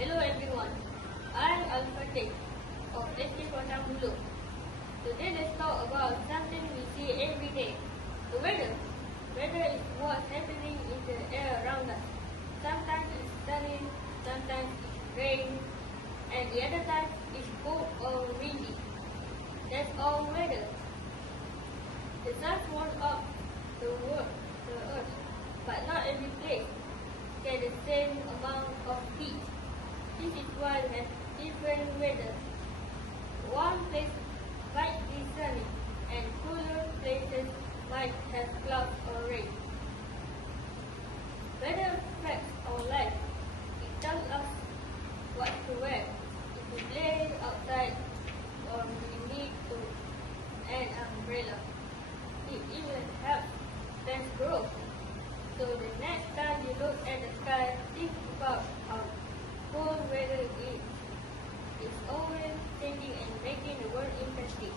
Hello everyone, I am Al-Fateh of ST Kota Hulu. Today let's talk about something we see every day, the weather. Weather is what's happening in the air around us. Sometimes it's sunny, sometimes it's rain, and the other time it's cold or windy. That's all weather. The sun warms up the earth, but not every place get the same amount of heat. This is why we have different weather. One place might be sunny, and cooler places might have clouds or rain. Weather affects our life. It tells us what to wear if we play outside or we need to an umbrella. It even helps plants grow. So the next time you look at the sky, think about how cold weather is. It's always changing and making the world interesting.